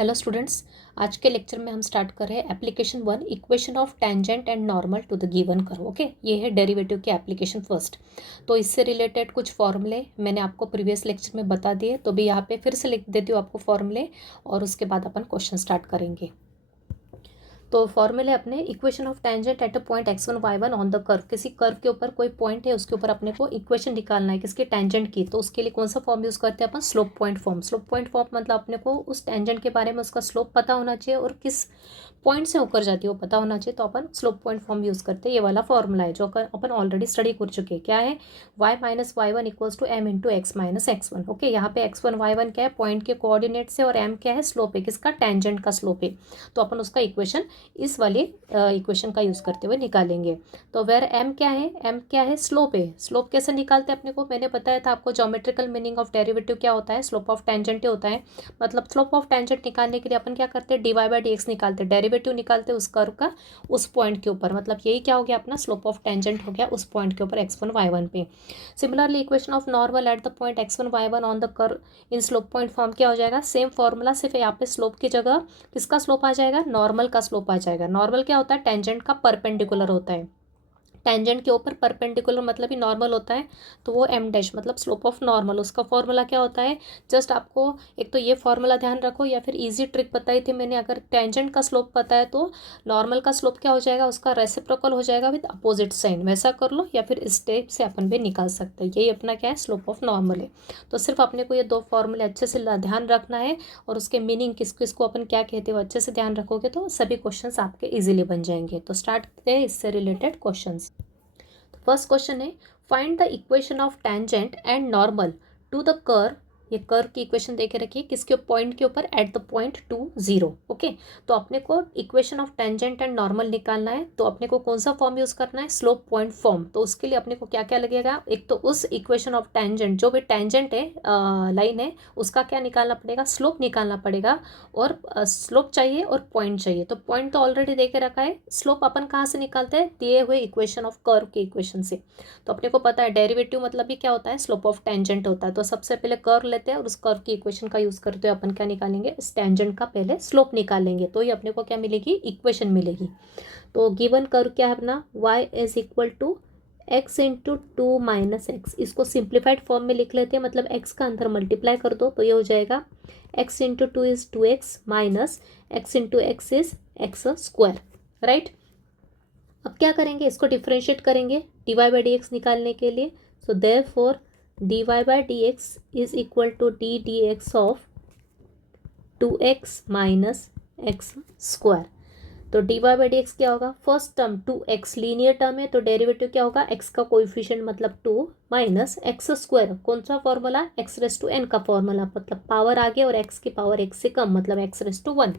Hello students. आज के lecture में हम स्टार्ट कर रहे हैं application 1 equation of tangent and normal to the given curve. Okay, ये है डेरिवेटिव की एप्लीकेशन फर्स्ट। तो इससे रिलेटेड कुछ फॉर्मूले मैंने आपको प्रीवियस लेक्चर में बता दिए, तो भी यहाँ पे फिर से लिख देती हूँ आपको फॉर्मूले, और उसके बाद अपन क्वेश्चन स्टार्ट करेंगे। तो फॉर्मूले अपने equation of tangent at a point x1 y1 on the curve. किसी कर्व के ऊपर कोई पॉइंट है, उसके ऊपर अपने को इक्वेशन निकालना है किसकी, टेंजेंट की। तो उसके लिए कौन सा फॉर्म यूज़ करते हैं अपन, slope point form. Slope point form मतलब अपने को उस टेंजेंट के बारे में उसका स्लोप पता होना चाहिए और किस पॉइंट से होकर जाती है वो पता होना चाहिए। तो अपन स्लोप पॉइंट फॉर्म यूज़ करते हैं। ये वाला फॉर्मूला है जो अपन ऑलरेडी स्टडी कर चुके हैं। क्या है, y minus y one equals to m into x minus x one. Okay, यहाँ पे x1 y1 क्या है, पॉइंट के कोऑर्डिनेट से, और m क्या है, स्लोप है किसका, टेंजेंट का स्लोप है। तो अपन उसका इक्वेशन इस वाले इक्वेशन का यूज़ करते हुए निकालेंगे। तो वेर m क्या है, m क्या है, स्लोप है। स्लोप कैसे निकालते हैं अपने को, मैंने बताया था आपको ज्योमेट्रिकल मीनिंग ऑफ डेरिवेटिव क्या होता है, स्लोप ऑफ टेंजेंट होता है। मतलब स्लोप ऑफ टेंजेंट निकालने के लिए अपन क्या करते हैं, dy बाई डी एक्स निकालते हैं, डेरिवेटिव निकालते हैं उस कर्व का उस पॉइंट के ऊपर। मतलब यही क्या हो गया अपना, स्लोप ऑफ टेंजेंट हो गया उस पॉइंट के ऊपर x1 y1 पे। Similarly equation of normal eight the point x1 y1 on the curve in slope point form क्या हो जाएगा, सेम फॉर्मूला, सिर्फ यहाँ पे स्लोप की जगह किसका स्लोप आ जाएगा, नॉर्मल का स्लोप आ जाएगा। नॉर्मल क्या होता है, टेंजेंट का परपेंडिकुलर होता है। टेंजेंट के ऊपर परपेंडिकुलर मतलब ही नॉर्मल होता है। तो वो एम डैश मतलब स्लोप ऑफ नॉर्मल, उसका फॉर्मूला क्या होता है। जस्ट आपको एक तो ये फॉर्मूला ध्यान रखो, या फिर इजी ट्रिक बताई थी मैंने, अगर टेंजेंट का स्लोप पता है तो नॉर्मल का स्लोप क्या हो जाएगा, उसका रेसिप्रोकल हो जाएगा विद अपोजिट साइन। वैसा कर लो, या फिर इस स्टेप से अपन भी निकाल सकते हैं। यही अपना क्या है, स्लोप ऑफ नॉर्मल है। तो सिर्फ अपने को ये दो फॉर्मूले अच्छे से ध्यान रखना है, और उसके मीनिंग किस किसको अपन क्या कहते हैं वो अच्छे से ध्यान रखोगे तो सभी क्वेश्चंस आपके इजीली बन जाएंगे। तो स्टार्ट करते हैं इससे रिलेटेड क्वेश्चंस। फर्स्ट क्वेश्चन है, find the equation of tangent and normal to the curve. ये कर्व की इक्वेशन देखे रखिए, किसके पॉइंट के ऊपर, एट द पॉइंट 2 0। ओके, तो अपने को equation of tangent and normal निकालना है, तो अपने को कौन सा फॉर्म यूज करना है, स्लोप पॉइंट फॉर्म। तो उसके लिए अपने को क्या क्या लगेगा, एक तो उस इक्वेशन ऑफ टेंजेंट, जो भी टेंजेंट है लाइन है, उसका क्या निकालना पड़ेगा, स्लोप निकालना पड़ेगा। और स्लोप चाहिए और पॉइंट चाहिए। तो पॉइंट तो ऑलरेडी दे के रखा है, स्लोप अपन कहाँ से निकालते हैं, दिए हुए इक्वेशन ऑफ कर्व के इक्वेशन से। तो अपने को पता है डेरिवेटिव मतलब भी क्या होता है, स्लोप ऑफ टेंजेंट होता है। तो सबसे पहले कर्व लेते हैं और उस कर्व की इक्वेशन का यूज करते हुए अपन क्या निकालेंगे, इस टेंजेंट का पहले स्लोप निकालेंगे, तो ये अपने को क्या मिलेगी, इक्वेशन मिलेगी। तो गिवन कर्व क्या है अपना, y is equal to x into two minus x. इसको सिंप्लीफाइड फॉर्म में लिख लेते हैं, मतलब x का अंदर मल्टीप्लाई कर दो तो ये हो जाएगा x into two is 2x minus x into x is x square, right. अब क्या करेंगे, इसको डिफ्रेंशिएट करेंगे dy बाई डी एक्स निकालने के लिए। So therefore dy by D x is equal to d d x of 2x minus x square. तो dy by D x क्या होगा, first term 2x linear term है, तो derivative क्या होगा, x का कोएफिशिएंट मतलब 2 माइनस एक्स स्क्वायर। कौन सा formula, x raise to n का फॉर्मूला, मतलब पावर आगे और x की पावर x से कम, मतलब x रेस टू 1।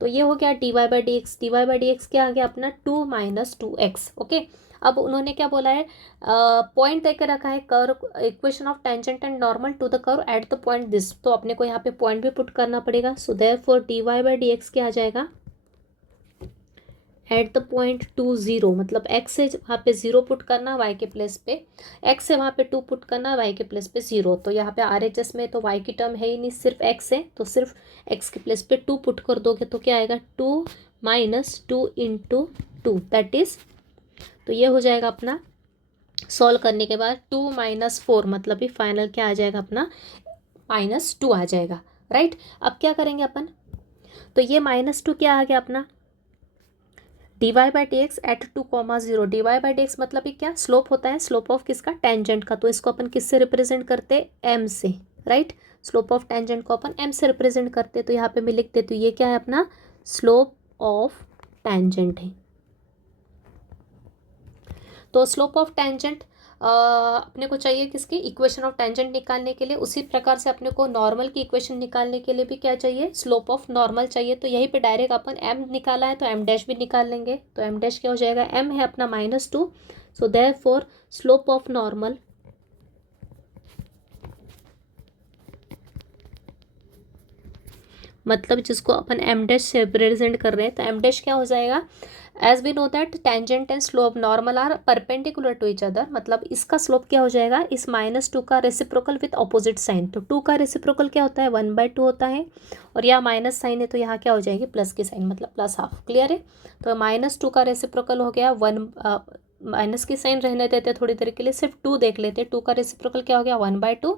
तो ये हो गया d y by D x. D y by D x क्या आ गया अपना, 2 माइनस 2x। ओके, अब उन्होंने क्या बोला है, पॉइंट देकर रखा है, curve equation of tangent and normal to the curve at the point this. तो अपने को यहाँ पे पॉइंट भी पुट करना पड़ेगा। So therefore d y by D x क्या आ जाएगा, एट द पॉइंट 2 0, मतलब x से वहाँ पे 0 पुट करना, y के प्लेस पे, x से वहाँ पे 2 पुट करना, y के प्लेस पे 0। तो यहाँ पे RHS में तो y की टर्म है ही नहीं, सिर्फ x है, तो सिर्फ x के प्लेस पे 2 पुट कर दोगे तो क्या आएगा, 2 माइनस 2 इंटू 2 दैट इज। तो ये हो जाएगा अपना, सॉल्व करने के बाद 2 माइनस 4, मतलब भी फाइनल क्या आ जाएगा अपना, -2 आ जाएगा, राइट। अब क्या करेंगे अपन, तो ये -2 क्या आ गया अपना, d y by D x at 2 0। D y by D x मतलब ये क्या, स्लोप होता है, स्लोप ऑफ किसका, टेंजेंट का। तो इसको अपन किससे रिप्रेजेंट करते हैं, m से, राइट। स्लोप ऑफ टेंजेंट को अपन m से रिप्रेजेंट करते हैं। तो यहाँ पे मैं लिख देती हूँ, ये क्या है अपना, स्लोप ऑफ टेंजेंट है। तो स्लोप ऑफ टेंजेंट अपने को चाहिए किसकी, इक्वेशन ऑफ टेंजेंट निकालने के लिए। उसी प्रकार से अपने को नॉर्मल की इक्वेशन निकालने के लिए भी क्या चाहिए, स्लोप ऑफ नॉर्मल चाहिए। तो यहीं पे डायरेक्ट अपन m निकाला है तो m डैश भी निकाल लेंगे। तो m डैश क्या हो जाएगा, m है अपना -2। So therefore slope of normal मतलब जिसको अपन एम डैश से रिप्रेजेंट कर रहे हैं, तो एम डैश क्या हो जाएगा, as we know that tangent and slope normal are perpendicular to each other, मतलब इसका स्लोप क्या हो जाएगा, इस -2 का रेसिप्रोकल विथ ऑपोजिट साइन। तो 2 का रेसिप्रोकल क्या होता है, 1/2 होता है, और यहाँ माइनस साइन है तो यहाँ क्या हो जाएगी, प्लस की साइन, मतलब +½ क्लियर है। तो -2 का रेसिप्रोकल हो गया 1, माइनस की साइन रहने देते थोड़ी देर के लिए, सिर्फ 2 देख लेते। 2 का रेसिप्रोकल क्या हो गया, 1/2,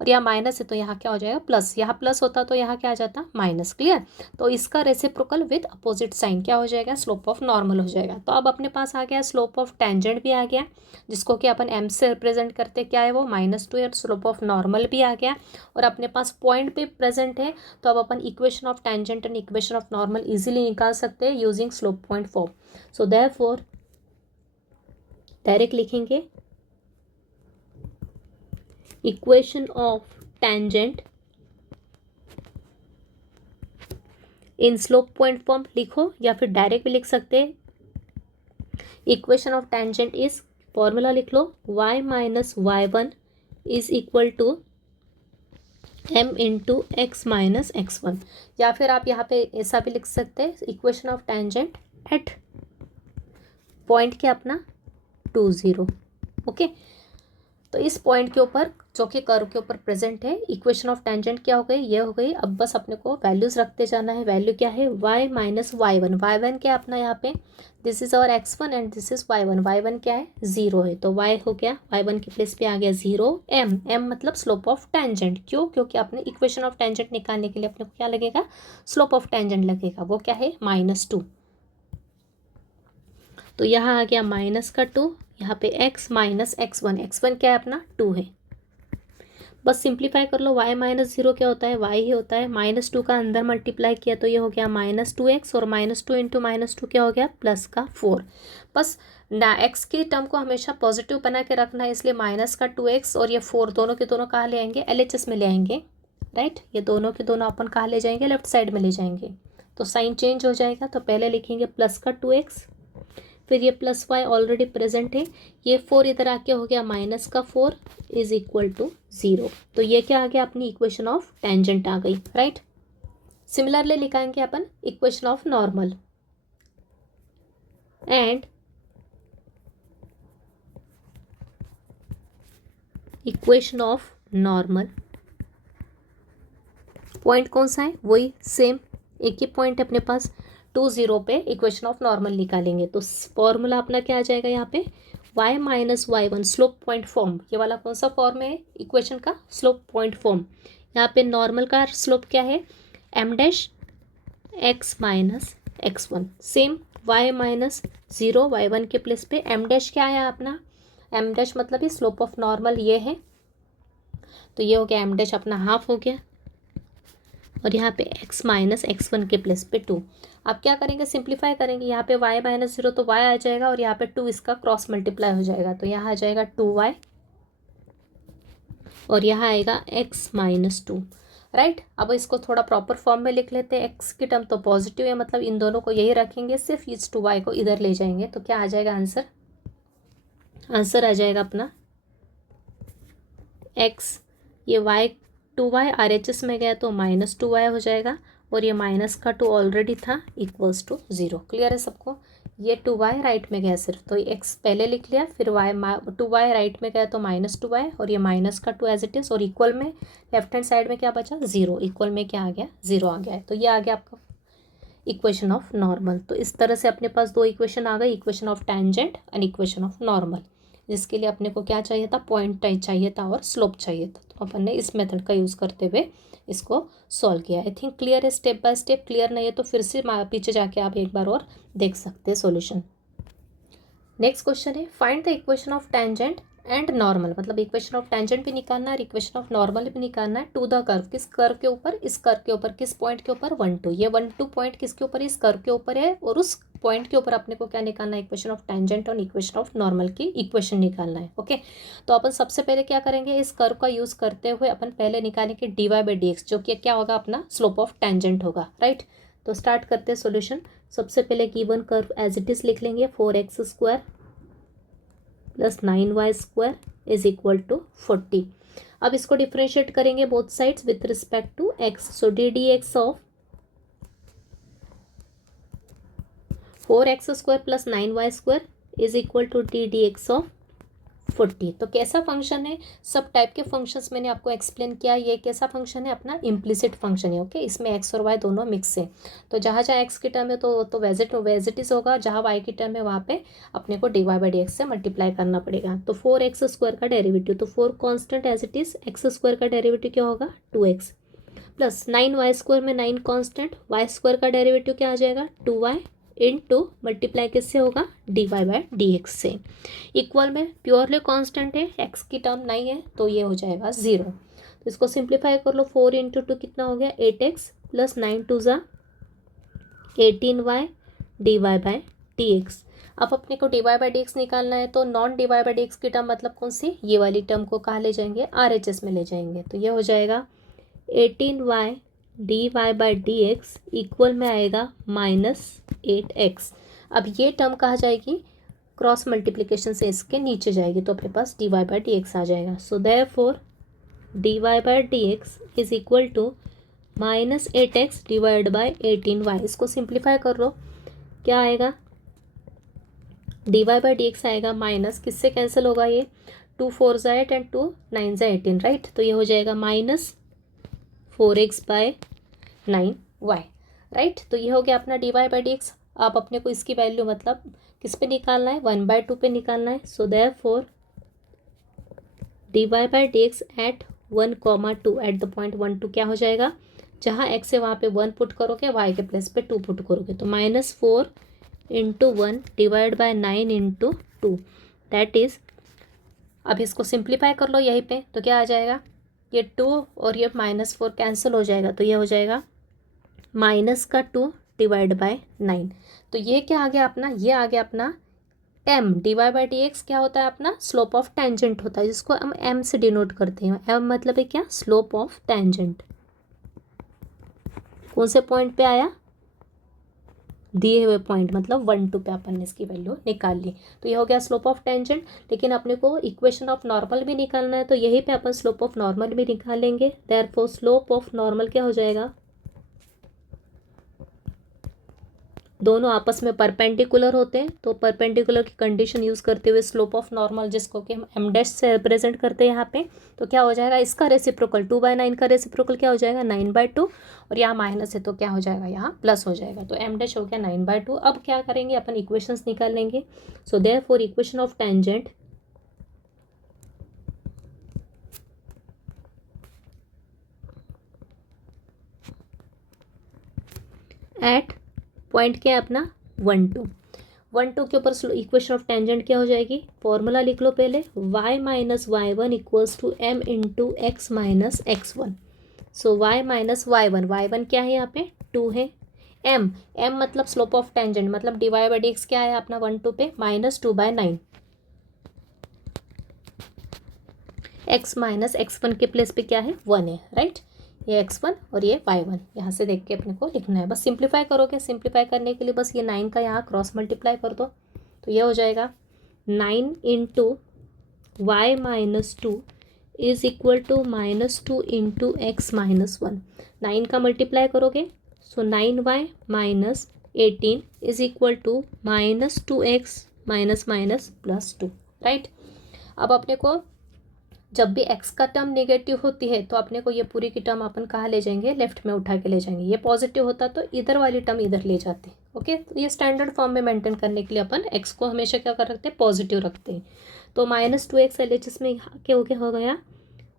और यहाँ माइनस है तो यहाँ क्या हो जाएगा, प्लस, यहाँ प्लस होता तो यहाँ क्या आ जाता, माइनस, क्लियर। तो इसका रेसिप्रोकल विथ अपोजिट साइन क्या हो जाएगा, स्लोप ऑफ नॉर्मल हो जाएगा। तो अब अपने पास आ गया स्लोप ऑफ टेंजेंट भी आ गया, जिसको कि अपन एम से रिप्रेजेंट करते, क्या है वो, -2 है, स्लोप ऑफ नॉर्मल भी आ गया, और अपने पास पॉइंट भी प्रेजेंट है। तो अब अपन equation of tangent and equation of normal easily निकाल सकते हैं using slope point form. So therefore direct लिखेंगे equation of tangent in slope point form लिखो, या फिर डायरेक्ट भी लिख सकते हैं। Equation of tangent is, formula लिख लो, y - y1 is equal to m into x - x1, या फिर आप यहाँ पे ऐसा भी लिख सकते हैं, equation of tangent at point क्या अपना 2, 0, ओके। तो इस पॉइंट के ऊपर जो कि कर्व के ऊपर प्रेजेंट है, इक्वेशन ऑफ टेंजेंट क्या हो गई, ये हो गई। अब बस अपने को वैल्यूज रखते जाना है। वैल्यू क्या है, y - y1, y1 क्या है अपना यहाँ पे, this is our x1 and this is y1, y1 क्या है, 0 है, तो y हो गया, y1 की प्लेस पे आ गया 0, m मतलब स्लोप ऑफ टेंजेंट, क्यों, क्योंकि आपने इक्वेशन ऑफ टेंजेंट निकालने के लिए अपने को क्या लगेगा, स्लोप ऑफ टेंजेंट लगेगा, वो क्या है, -2। तो यहाँ आ गया -2, यहाँ पे x - x1, x1 क्या है अपना 2 है। बस सिंप्लीफाई कर लो, y - 0 क्या होता है, y ही होता है, -2 का अंदर मल्टीप्लाई किया तो ये हो गया -2x, और -2 इंटू -2 क्या हो गया, +4। बस ना x की टर्म को हमेशा पॉजिटिव बना के रखना है, इसलिए -2x और ये 4 दोनों के दोनों कहाँ ले आएंगे, LHS में ले आएंगे, राइट। ये दोनों के दोनों अपन कहाँ ले जाएंगे, लेफ्ट साइड में ले जाएंगे, तो साइन चेंज हो जाएगा। तो पहले लिखेंगे +2x, फिर ये +y ऑलरेडी प्रेजेंट है, ये 4 इधर आके हो गया -4 इज इक्वल टू 0। तो ये क्या आ गया, अपनी इक्वेशन ऑफ टेंजेंट आ गई, राइट। सिमिलरली लिखाएंगे अपन equation of normal and equation of normal, point कौन सा है, वही सेम, एक ही पॉइंट है अपने पास, 2, 0 पे इक्वेशन ऑफ नॉर्मल निकालेंगे। तो फॉर्मूला अपना क्या आ जाएगा यहाँ पे, y - y1 slope point form, ये वाला कौन सा फॉर्म है इक्वेशन का, स्लोप पॉइंट फॉर्म। यहाँ पे नॉर्मल का स्लोप क्या है, m dash x - x1, same y - 0, y1 के प्लेस पे m डैश क्या है अपना, m डैश मतलब ही स्लोप ऑफ नॉर्मल ये है, तो ये हो गया m डैश अपना हाफ हो गया, और यहाँ पे x - x1 के प्लेस पे 2। आप क्या करेंगे, सिंप्लीफाई करेंगे, यहाँ पे y - 0 तो y आ जाएगा, और यहाँ पे 2 इसका क्रॉस मल्टीप्लाई हो जाएगा, तो यहाँ आ जाएगा 2y, और यहाँ आएगा x - 2, राइट। अब इसको थोड़ा प्रॉपर फॉर्म में लिख लेते हैं, x की टर्म तो पॉजिटिव है, मतलब इन दोनों को यही रखेंगे, सिर्फ इस 2y को इधर ले जाएंगे, तो क्या आ जाएगा आंसर, आंसर आ जाएगा अपना x, ये y 2y RHS में गया तो -2y हो जाएगा, और ये माइनस का 2 ऑलरेडी था, इक्वल्स टू 0, क्लियर है सबको। ये 2y राइट में गया सिर्फ, तो x पहले लिख लिया, फिर 2y राइट में गया तो -2y, और ये माइनस का 2 एज इट इज़, और इक्वल में लेफ्ट हैंड साइड में क्या बचा, 0, इक्वल में क्या आ गया, 0 आ गया है। तो ये आ गया आपका इक्वेशन ऑफ नॉर्मल। तो इस तरह से अपने पास 2 इक्वेशन आ गई, equation of tangent and equation of normal, जिसके लिए अपने को क्या चाहिए था, पॉइंट चाहिए था और स्लोप चाहिए था। तो अपन ने इस मेथड का यूज़ करते हुए इसको सॉल्व किया। आई थिंक क्लियर है, स्टेप बाय स्टेप। क्लियर नहीं है तो फिर से पीछे जाके आप एक बार और देख सकते हैं सॉल्यूशन। नेक्स्ट क्वेश्चन है, find the equation of tangent and normal, मतलब इक्वेशन ऑफ टेंजेंट भी निकालना है और इक्वेशन ऑफ नॉर्मल भी निकालना है टू द कर्व, किस कर्व के ऊपर, इस कर्व के ऊपर, किस पॉइंट के ऊपर, 1 2, ये 1 2 पॉइंट किसके ऊपर है, इस कर्व के ऊपर है, और उस पॉइंट के ऊपर अपने को क्या निकालना है, इक्वेशन ऑफ टेंजेंट और इक्वेशन ऑफ नॉर्मल की इक्वेशन निकालना है। ओके, तो अपन सबसे पहले क्या करेंगे, इस कर्व का यूज करते हुए अपन पहले निकालेंगे dy/dx, जो कि क्या होगा, अपना स्लोप ऑफ टेंजेंट होगा, राइट। तो स्टार्ट करते हैं सॉल्यूशन। सबसे पहले given curve as it is लिख लेंगे, 4x² plus 9y² is equal to 40। अब इसको डिफ्रेंशिएट करेंगे both sides with respect to x, so d d x of 4x² + 9y² is equal to ddx of 40। तो कैसा function है, सब type के फंक्शंस मैंने आपको एक्सप्लेन किया। ये कैसा फंक्शन है, अपना इम्प्लिसिट फंक्शन है। ओके, इसमें एक्स और वाई दोनों मिक्स है। तो जहाँ जहाँ एक्स की टर्म है तो वेजिटिस होगा, जहाँ वाई की टर्म है वहाँ पे अपने को dy/dx से मल्टीप्लाई करना पड़ेगा। तो 4x² का डेरिवेटिव, तो 4 constant as it is, x² का डेरिवेटिव क्या होगा 2x, प्लस 9y² में 9 कॉन्स्टेंट, y² का डेरिवेटिव क्या आ जाएगा 2y इनटू मल्टीप्लाई किससे होगा dy/dx से। इक्वल में प्योरली कांस्टेंट है, x की टर्म नहीं है तो ये हो जाएगा 0। तो इसको सिंप्लीफाई कर लो, 4 इंटू 2 कितना हो गया 8x, प्लस 9 2 ज़ा 18y dy/dx। अब अपने को dy/dx निकालना है, तो नॉन dy/dx की टर्म मतलब कौन सी, ये वाली टर्म को कहाँ ले जाएंगे RHS में ले जाएंगे। तो ये हो जाएगा 18y dy/dx इक्वल में आएगा -8x। अब ये टर्म कहाँ जाएगी, क्रॉस मल्टीप्लिकेशन से इसके नीचे जाएगी, तो अपने पास dy/dx आ जाएगा। So therefore dy/dx is equal to -8x divide by 18y। इसको सिंप्लीफाई कर लो, क्या आएगा dy/dx आएगा माइनस, किससे कैंसिल होगा ये, 2 4 ज़ा 8 एंड 2 9 ज़ा 18, राइट। तो ये हो जाएगा -4x/9y, राइट। तो ये हो गया अपना dy/dx। आप अपने को इसकी वैल्यू मतलब किस पे निकालना है 1/2 पे निकालना है। So therefore dy/dx at 1, 2 at the point 1 2 क्या हो जाएगा, जहाँ x है वहाँ पे 1 पुट करोगे, y के प्लेस पे 2 पुट करोगे, तो -4 into 1 divide by 9 into 2, that is, अब इसको सिंप्लीफाई कर लो यहीं पे, तो क्या आ जाएगा, ये 2 और ये -4 कैंसिल हो जाएगा, तो ये हो जाएगा -2 डिवाइड बाय 9। तो ये क्या आ गया अपना, ये आ गया अपना m। dy/dx क्या होता है अपना, स्लोप ऑफ टेंजेंट होता है, जिसको हम m से डिनोट करते हैं। m मतलब है क्या, स्लोप ऑफ टेंजेंट। कौन से पॉइंट पे आया, दिए हुए पॉइंट, मतलब 1 2 पे अपन ने इसकी वैल्यू निकाल ली। तो ये हो गया स्लोप ऑफ टेंजेंट। लेकिन अपने को इक्वेशन ऑफ नॉर्मल भी निकालना है, तो यहीं पे अपन स्लोप ऑफ नॉर्मल भी निकालेंगे। देयरफॉर स्लोप ऑफ नॉर्मल क्या हो जाएगा, दोनों आपस में परपेंडिकुलर होते हैं, तो परपेंडिकुलर की कंडीशन यूज़ करते हुए स्लोप ऑफ नॉर्मल, जिसको कि हम m डैश से रिप्रेजेंट करते हैं यहाँ पे, तो क्या हो जाएगा, इसका रेसिप्रोकल 2/9 का रेसिप्रोकल क्या हो जाएगा 9/2, और यहाँ माइनस है तो क्या हो जाएगा यहाँ प्लस हो जाएगा। तो m डैश हो गया 9/2। अब क्या करेंगे अपन, इक्वेशंस निकाल लेंगे। So therefore equation of tangent at point क्या है अपना 1 2, 1 2 के ऊपर इक्वेशन ऑफ टेंजेंट क्या हो जाएगी, फॉर्मूला लिख लो पहले, y minus y1 equals to m into x minus x1। So y minus y1 क्या है यहाँ पे 2 है, m मतलब स्लोप ऑफ टेंजेंट, मतलब dy/dx क्या है अपना 1 2 पे -2/9, x माइनस x1 के प्लेस पे क्या है 1 है, राइट। ये x1 और ये y1 यहाँ से देख के अपने को लिखना है। बस सिंप्लीफाई करोगे, सिंप्लीफाई करने के लिए बस ये 9 का यहाँ क्रॉस मल्टीप्लाई कर दो, तो ये हो जाएगा 9 into y minus 2 is equal to -2 into x minus 1। 9 का मल्टीप्लाई करोगे, so 9y minus 18 is equal to -2x minus minus +2, right. अब अपने को जब भी x का टर्म नेगेटिव होती है तो अपने को ये पूरी की टर्म अपन कहाँ ले जाएंगे, लेफ्ट में उठा के ले जाएंगे। ये पॉजिटिव होता तो इधर वाली टर्म इधर ले जाते, ओके। तो ये स्टैंडर्ड फॉर्म में मेंटेन करने के लिए अपन x को हमेशा क्या कर रखते हैं, पॉजिटिव रखते हैं। तो -2x LHS में क्या हो गया,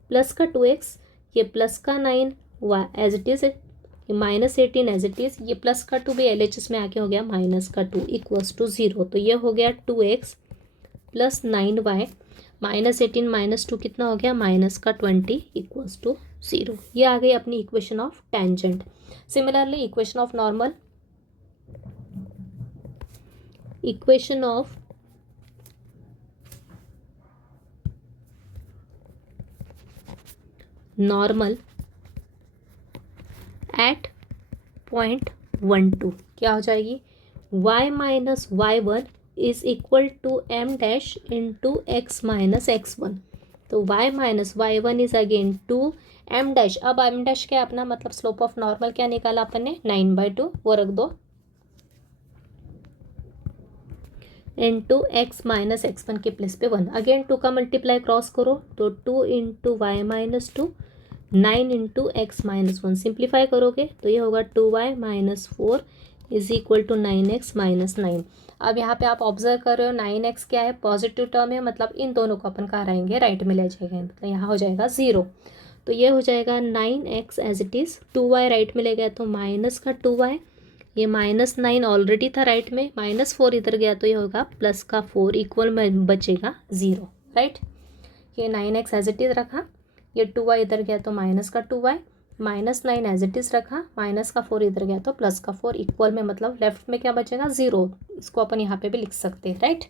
प्लस का 2x, ये प्लस का 9 एज इट इज़, ये -18 एज इट इज़, ये प्लस का 2 भी LHS में आके हो गया -2 इक्वल्स टू 0। तो ये हो गया 2x प्लस 9y -18 -2 कितना हो गया -20 इक्वल्स टू 0। ये आ गई अपनी equation of tangent. Similarly equation of normal, equation of normal at point 1 2 क्या हो जाएगी, y minus y1 is equal to m dash into x minus x1। तो y minus y1 is again 2 m dash. अब m dash क्या अपना मतलब slope of normal क्या निकाला अपन ने 9/2, वो रख दो, इंटू एक्स माइनस x1 के प्लेस पे 1। अगेन 2 का मल्टीप्लाई क्रॉस करो तो 2 into y minus 2, 9 into x minus 1। Simplify करोगे तो ये होगा 2y minus 4 is equal to 9x minus 9। अब यहाँ पे आप ऑब्जर्व कर रहे हो 9x क्या है, पॉजिटिव टर्म है, मतलब इन दोनों को अपन कहाँ रहेंगे, राइट में ले जाएंगे, मतलब यहाँ हो जाएगा 0। तो ये हो जाएगा 9x as it is, 2y right में ले गया तो माइनस का 2y, ये -9 ऑलरेडी था राइट में, -4 इधर गया तो ये होगा प्लस का 4 इक्वल में बचेगा 0, राइट। ये 9x एज इट इज़ रखा, ये 2y इधर गया तो माइनस का 2y, -9 एज इट इज़ रखा, माइनस का 4 इधर गया तो प्लस का 4 इक्वल में, मतलब लेफ्ट में क्या बचेगा 0। इसको अपन यहाँ पे भी लिख सकते हैं, राइट।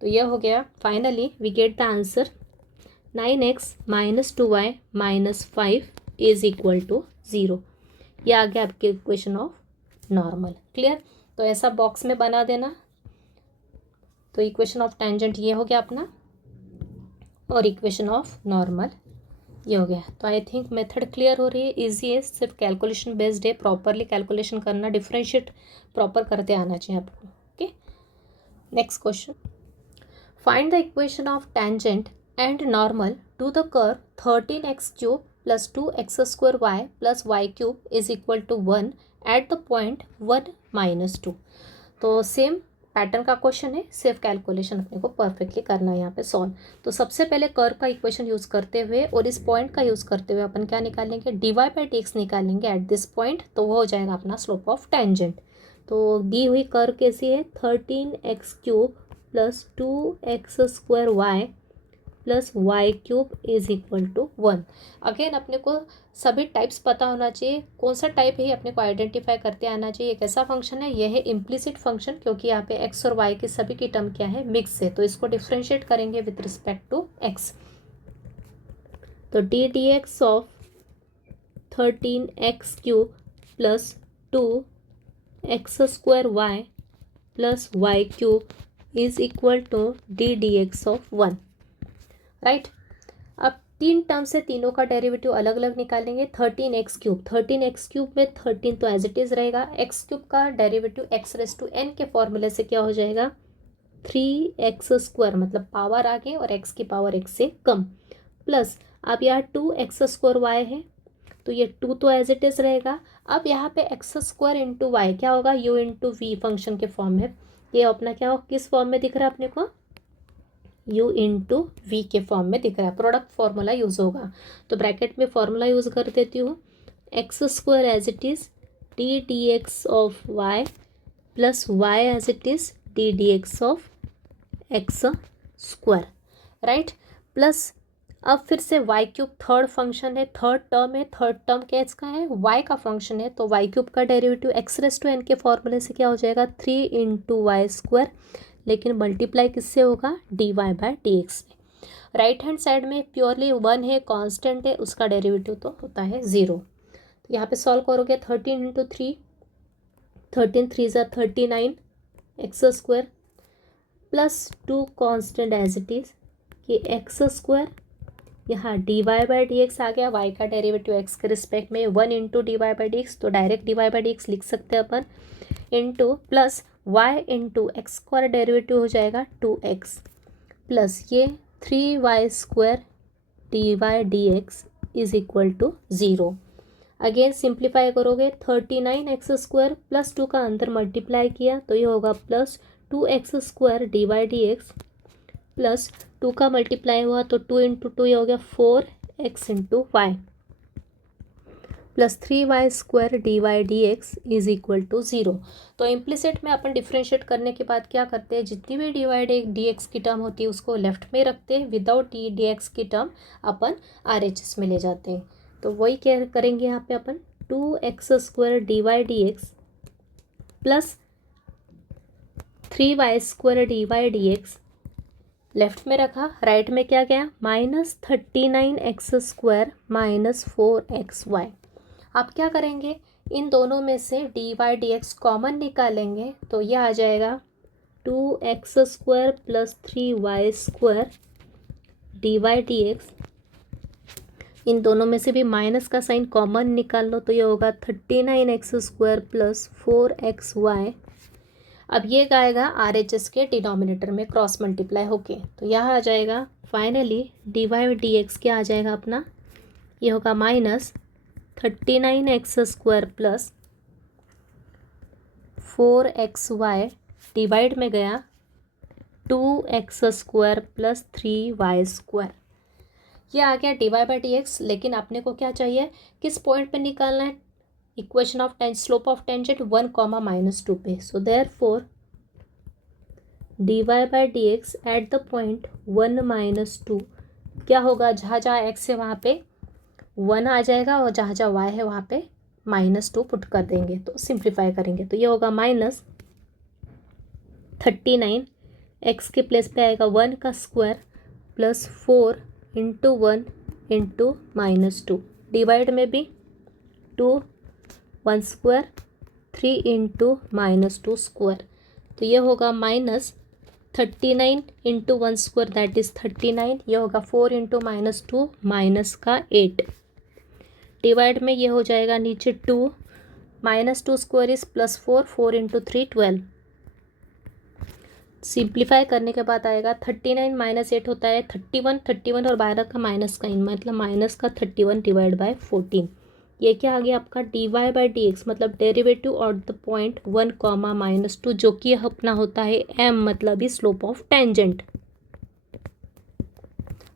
तो ये हो गया। Finally we get the answer 9x minus 2y minus 5 is equal to 0। ये आ गया आपके इक्वेशन ऑफ नॉर्मल। क्लियर। तो ऐसा बॉक्स में बना देना। तो इक्वेशन ऑफ टेंजेंट ये हो गया अपना, और इक्वेशन ऑफ नॉर्मल ये हो गया। तो आई थिंक मेथड क्लियर हो रही है, इजी है, सिर्फ कैलकुलेशन बेस्ड है, प्रॉपरली कैलकुलेशन करना, डिफरेंशिएट प्रॉपर करते आना चाहिए आपको। Okay, next question. Find the equation of tangent and normal to the curve 13x cube plus 2x square y plus y cube is equal to 1 at the point 1 minus 2। तो same pattern का question है, सिर्फ calculation अपने को perfectly करना है यहाँ पे सॉल्व। तो सबसे पहले कर्व का इक्वेशन यूज़ करते हुए और इस पॉइंट का यूज़ करते हुए अपन क्या निकालेंगे, dy बाई dx निकालेंगे एट दिस पॉइंट। तो वो हो जाएगा अपना स्लोप ऑफ टेंजेंट। तो दी हुई कर्व कैसी है, 13x cube plus 2x square y plus y cube is equal to 1। Again अपने को सभी टाइप्स पता होना चाहिए, कौन सा टाइप है अपने को आइडेंटिफाई करते आना चाहिए। एक ऐसा फंक्शन है, यह है इम्प्लिसिट फंक्शन, क्योंकि यहाँ पे एक्स और वाई की सभी की टर्म क्या है, मिक्स है, तो इसको डिफ्रेंशिएट करेंगे विथ रिस्पेक्ट टू एक्स। तो d d x of 13x cube plus 2x square y plus y cube is equal to d d x of 1, right. अब तीन टर्म से तीनों का डेरिवेटिव अलग अलग निकालेंगे। 13x क्यूब, 13x क्यूब में 13 तो एज इट इज़ रहेगा, x क्यूब का derivative x raise to n के फॉर्मूले से क्या हो जाएगा 3x स्क्वायर, मतलब पावर आगे और x की पावर x से कम, प्लस अब यहाँ 2x स्क्वायर y है तो ये 2 तो एज इट इज़ रहेगा। अब यहाँ पे x स्क्वायर इंटू वाई क्या होगा, u इंटू वी फंक्शन के फॉर्म में, ये अपना क्या हो, किस फॉर्म में दिख रहा है अपने को, u इंटू वी के फॉर्म में दिख रहा है। प्रोडक्ट फॉर्मूला यूज़ होगा, तो ब्रैकेट में फॉर्मूला यूज़ कर देती हूँ, x square as it is d d x of y plus y as it is d d x of x square, right. Plus अब फिर से वाई क्यूब थर्ड फंक्शन है, थर्ड टर्म है, third term क्या इसका है, y का function है, तो वाई क्यूब का derivative x raise to n के फॉर्मूले से क्या हो जाएगा 3 इंटू वाई स्क्वायर, लेकिन मल्टीप्लाई किससे होगा dy बाई डी एक्स में। राइट हैंड साइड में प्योरली 1 है, कांस्टेंट है, उसका डेरिवेटिव तो होता है 0। तो यहाँ पे सॉल्व करोगे 13 इंटू 3, 13 3 ज़ा 39 x square plus 2 constant as it is कि एक्स स्क्वायर, यहाँ dy बाई डी एक्स आ गया, y का डेरिवेटिव x के रिस्पेक्ट में 1 into dy by D x, तो direct dy by D x लिख सकते हैं अपन, into plus y into x square derivative हो जाएगा 2x प्लस ये 3y square D Y D x is equal to 0। Again simplify करोगे 39x स्क्वायर प्लस 2 का अंदर मल्टीप्लाई किया तो ये होगा plus 2x square D Y D x plus 2 का मल्टीप्लाई हुआ तो 2 इंटू 2 ये हो गया 4x into y plus 3y square D Y D x is equal to 0। तो इम्प्लिसिट में अपन डिफ्रेंशिएट करने के बाद क्या करते हैं, जितनी भी डी वाई डी एक्स की टर्म होती है उसको लेफ्ट में रखते हैं, विदाउट डी डी एक्स की टर्म अपन आर एच एस में ले जाते हैं। तो वही क्या करेंगे यहाँ पे अपन 2x square D Y D x plus 3y square D Y D x left में रखा, राइट में क्या गया -39x स्क्वायर माइनस 4xy। आप क्या करेंगे, इन दोनों में से D Y D X common निकालेंगे तो यह आ जाएगा 2x square plus 3y square D Y D X. इन दोनों में से भी माइनस का साइन कॉमन निकाल लो तो ये होगा 39x स्क्वायर प्लस 4xy। अब ये आएगा RHS के डिनोमिनेटर में क्रॉस मल्टीप्लाई होके, तो यहाँ आ जाएगा फाइनली dy/dx क्या आ जाएगा अपना, ये होगा -39x² प्लस 4xy डिवाइड में गया 2x² प्लस 3y²। ये आ गया dy/dx। लेकिन अपने को क्या चाहिए, किस पॉइंट पे निकालना है, equation of slope of tangent 1, -2 पे। सो therefore dy/dx at the point 1, -2 क्या होगा, जहाँ जहाँ x है वहाँ पे 1 आ जाएगा और जहाँ जहाँ y है वहाँ पे -2 पुट कर देंगे, तो सिंप्लीफाई करेंगे तो ये होगा -39, x के प्लेस पे आएगा 1 का स्क्वायर प्लस 4 × 1 × -2, डिवाइड में भी 2 1 स्क्वायर 3 × -2 स्क्वायर, तो ये होगा -39 × 1 स्क्वायर दैट इज़ 39, ये होगा 4 × -2 -8, डिवाइड में ये हो जाएगा नीचे 2 -2 स्क्वायर इज +4, 4 × 3 12, सिंप्लीफाई करने के बाद आएगा 39 - 8 होता है 31 और 12 का माइनस का इन मतलब -31 / 14। ये क्या आ गया आपका dy/dx मतलब डेरिवेटिव ऑफ द पॉइंट 1, -2 जो कि अपना होता है m मतलब ही स्लोप ऑफ टेंजेंट,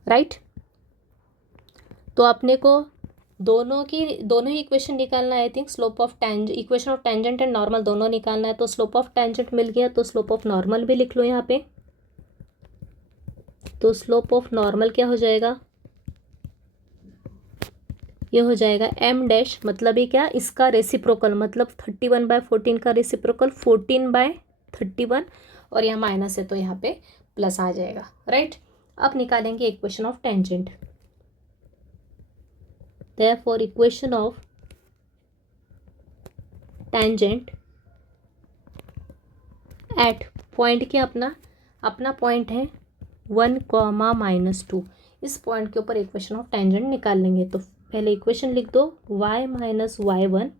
राइट। तो अपने को दोनों ही इक्वेशन निकालना है। I think slope of equation of tangent and normal दोनों निकालना है। तो स्लोप ऑफ टेंजेंट मिल गया, तो स्लोप ऑफ नॉर्मल भी लिख लो यहाँ पे। तो स्लोप ऑफ नॉर्मल क्या हो जाएगा, ये हो जाएगा m डैश मतलब ये क्या, इसका रेसिप्रोकल मतलब 31/14 का रेसिप्रोकल 14/31 और यहाँ माइनस है तो यहाँ पे प्लस आ जाएगा, राइट। अब निकालेंगे equation of tangent. Therefore equation of tangent at point क्या अपना पॉइंट है 1, -2, इस पॉइंट के ऊपर इक्वेशन ऑफ टेंजेंट निकाल लेंगे। तो पहले इक्वेशन लिख दो, y - y1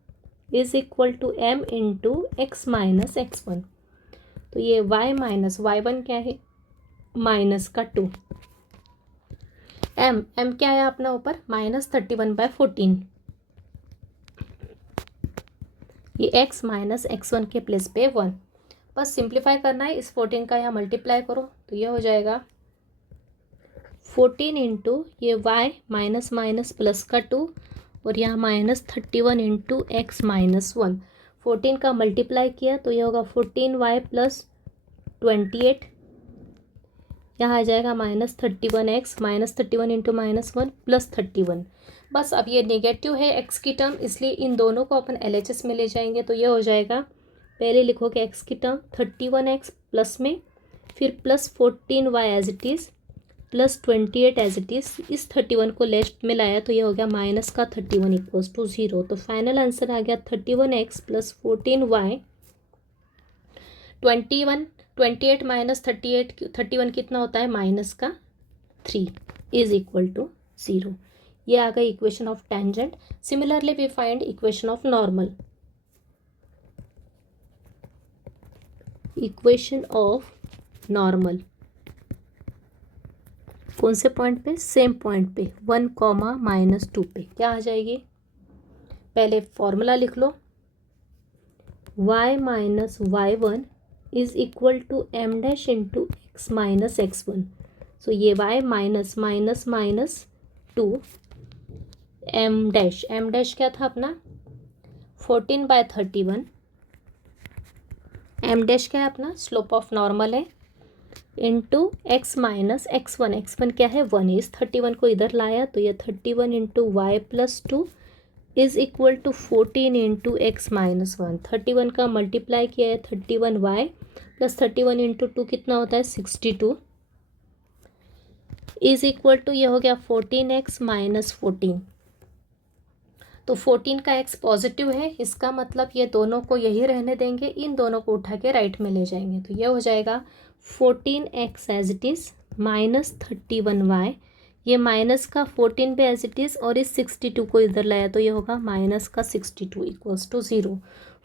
is equal to m × x - x1। तो ये y - y1 क्या है, -2, m क्या है अपना ऊपर -31/14, ये x - x1 के प्लेस पे 1, बस सिंप्लीफाई करना है। इस 14 का यहाँ मल्टीप्लाई करो तो ये हो जाएगा 14 × ये y माइनस प्लस का 2 और यहाँ -31 × x - 1, 14 का मल्टीप्लाई किया तो ये होगा 14y + 28, यहाँ आ जाएगा -31x -31 × -1 + 31। बस अब ये नेगेटिव है x की टर्म, इसलिए इन दोनों को अपन LHS में ले जाएंगे। तो ये हो जाएगा, पहले लिखोगे x की टर्म 31x प्लस में, फिर +14y as it is plus 28 as it is, इस 31 को लेफ्ट में लाया तो ये हो गया -31 = 0। तो फाइनल आंसर आ गया 31x + 14y, 28 - 31 कितना होता है -3 इज इक्वल टू 0। ये आ गई equation of tangent. Similarly we find equation of normal. Equation of normal कौन से पॉइंट पे, सेम पॉइंट पे 1, -2 पे क्या आ जाएगी, पहले फॉर्मूला लिख लो, y - y1 is equal to m dash × x - x1। So ये y -2 m डैश क्या था अपना 14/31, m डैश क्या है अपना स्लोप ऑफ नॉर्मल है, इंटू x - x1 क्या है 1, इस 31 को इधर लाया तो ये 31 × y + 2 is equal to 14 × x - 1, 31 का मल्टीप्लाई किया है 31y + 31 × 2 कितना होता है 62 इज इक्वल टू ये हो गया 14x - 14। तो 14 का x पॉजिटिव है, इसका मतलब ये दोनों को यही रहने देंगे, इन दोनों को उठा के राइट में ले जाएंगे। तो ये हो जाएगा 14x as it is -31y, ये माइनस का 14 पे एज इट इज़ और इस 62 को इधर लाया तो ये होगा -62 = 0।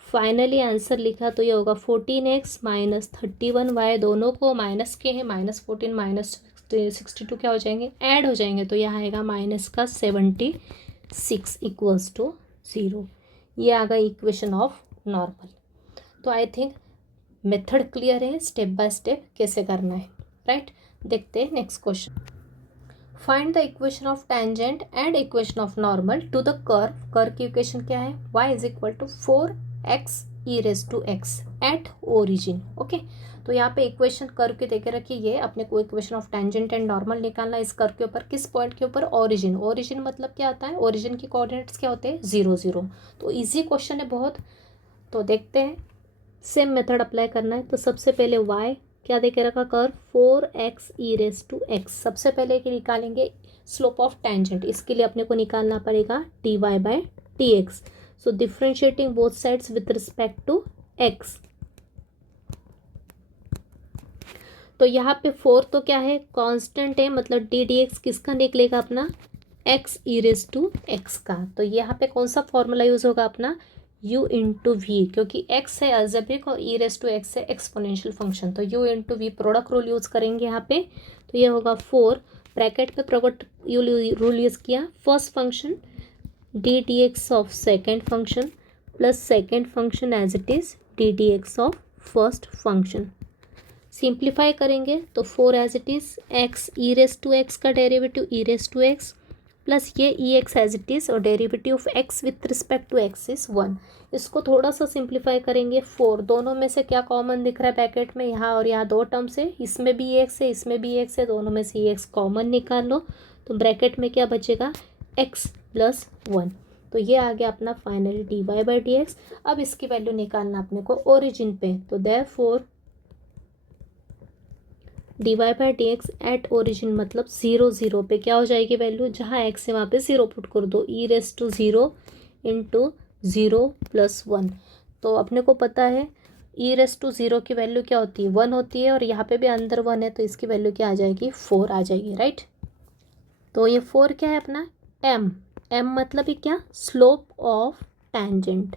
फाइनली आंसर लिखा तो ये होगा 14x माइनस 31y, दोनों को माइनस के हैं, -14 -62 क्या हो जाएंगे, ऐड हो जाएंगे, तो यह आएगा माइनस का 76 इक्वल्स टू 0। ये आ गई इक्वेशन ऑफ नॉर्मल। तो आई थिंक मेथड क्लियर है, स्टेप बाय स्टेप कैसे करना है, राइट। देखते हैं next question. Find the equation of tangent and equation of normal to the curve. Curve की इक्वेशन क्या है, y is equal to 4x e raise to x at origin. Okay, तो यहाँ पे इक्वेशन कर्व के देके रखिए, ये अपने को equation of tangent and normal निकालना है इस कर्व के ऊपर, किस पॉइंट के ऊपर, ओरिजिन। ओरिजिन मतलब क्या आता है, ओरिजिन की कोऑर्डिनेट्स क्या होते हैं, 0 0। तो इजी क्वेश्चन है बहुत। तो देखते हैं, सेम मेथड अप्लाई करना है। तो सबसे पहले y क्या देके रखा, curve 4x e raise to x. सबसे पहले कि निकालेंगे स्लोप ऑफ टेंजेंट, इसके लिए अपने को निकालना पड़ेगा dy by dx। So differentiating both sides with respect to x। तो यहाँ पे 4 तो क्या है, कांस्टेंट है, मतलब डी डी एक्स किसका निकलेगा, अपना x e raise to x का। तो यहाँ पे कौन सा फॉर्मूला यूज होगा, अपना u इंटू वी, क्योंकि x है अलजेब्रिक और ई रेज टू एक्स है एक्सपोनेंशियल फंक्शन, तो u into v product rule use करेंगे यहाँ पे। तो ये होगा 4 ब्रैकेट पे प्रोडक्ट रूल यूज किया, first function d d x of second function plus second function as it is d d x of first function. Simplify करेंगे तो 4 as it is x e raise to x का derivative e raise to x plus ये e x as it is और derivative of x with respect to x is 1। इसको थोड़ा सा simplify करेंगे, 4 दोनों में से क्या कॉमन दिख रहा है ब्रैकेट में, यहाँ और यहाँ दो टर्म्स है, इसमें भी एक्स है इसमें भी एक्स है, दोनों में से एक्स कॉमन निकाल लो, तो ब्रैकेट में क्या बचेगा, एक्स प्लस 1। तो ये आ गया अपना finally d y by D x. अब इसकी वैल्यू निकालना अपने को ओरिजिन पे, तो therefore d y by D x at origin मतलब 0 0 पे क्या हो जाएगी वैल्यू, जहाँ एक्स है वहाँ पे 0 पुट कर दो, ई रेस टू 0 इंटू 0 प्लस 1। तो अपने को पता है ई रेस टू 0 की वैल्यू क्या होती है, 1 होती है, और यहाँ पे भी अंदर 1 है, तो इसकी वैल्यू क्या आ जाएगी, 4 आ जाएगी, राइट। तो ये 4 क्या है अपना, एम। एम मतलब ही क्या, स्लोप ऑफ टेंजेंट।